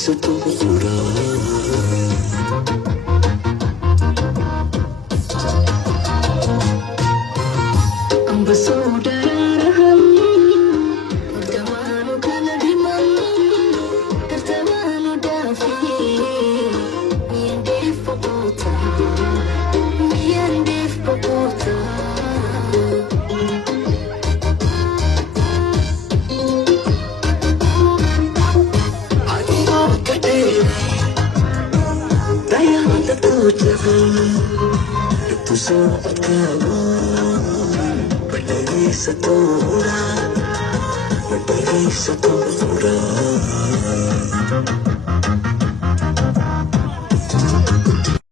satu orang. Ang bersaudara bertawanu kala diman tertawanu dafi yang di fakota yang di fakota. Itu saat kamu berdiri satu orang, berdiri satu orang.